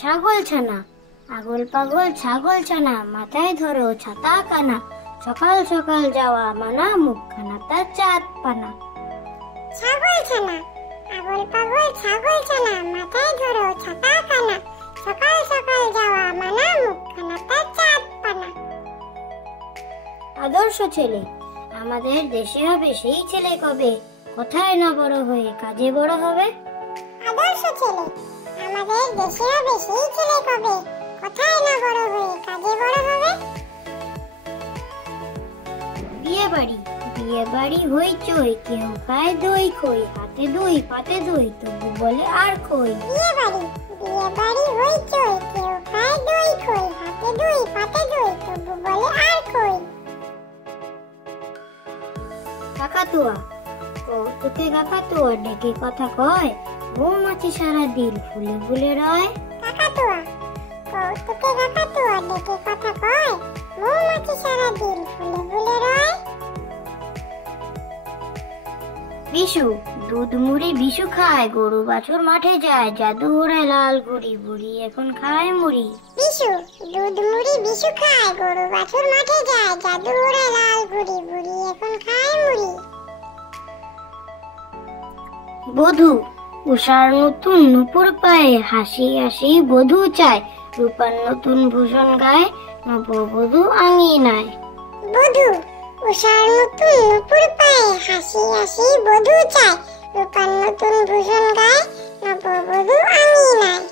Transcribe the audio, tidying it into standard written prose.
ছাগল ছানা, আগল পাগল ছাগল ছানা, মাথায় ধরো ছাতা কানা, সকাল সকাল যাওয়া মানা, মুখখানা তার চাঁদ পানা। ছাগল ছানা, আগল পাগল ছাগল ছানা, মাথায় ধরো ছাতা কানা, সকাল সকাল যাওয়া মানা, মুখখানা তার চাঁদ পানা। আদর্শ ছেলে, আমাদের দেশে হবে সেই ছেলে কবে, কোথায় না বড় হয়ে কাজে বড় হবে। আদর্শ ছেলে, আমাদের দেশে হবে সেই ছেলে কবে, কোথায় না বড় হয়ে কাজে বড় হবে। বিয়ে বাড়ি হইচই, কেউ খায় দই খই, হাতে দই পাতে দই, তবু বলে আর কই। বিয়ে বাড়ি হইচই, কেউ খায় দই খই, হাতে দই পাতে দই, তবু বলে আর কই। কাকাতুয়া, কৌতুকে কাকাতুয়া, ডেকে কথা কয়, মৌমাছি সারা দিন ফুলে ফুলে রয়। কাকাতুয়া, কৌতুকে কাকাতুয়া, ডেকে কথা কয়, মৌমাছি সারা দিন ফুলে ফুলে রয়। বিশু, দুধ মুড়ি বিশু খায়, গরু বাছুর মাঠে যায়, জাদু ওড়ায় লাল ঘুড়ি, বুড়ি এখন খায় মুড়ি। বিশু, দুধ মুড়ি বিশু খায়, গরু বাছুর মাঠে যায়, জাদু ওড়ায় লাল ঘুড়ি, বুড়ি এখন খায় মুড়ি। বধূ, উষার নতুন নুপুর পায়ে, হাসি হাসি বধূ চায়, রূপার নতুন ভূষণ গায়ে, নববধূ আঙিনায়। বধূ, উষার নতুন নুপুর পায়ে, হাসি হাসি বধূ চায়, রূপার নতুন ভূষণ গায়ে, নববধূ আঙিনায়।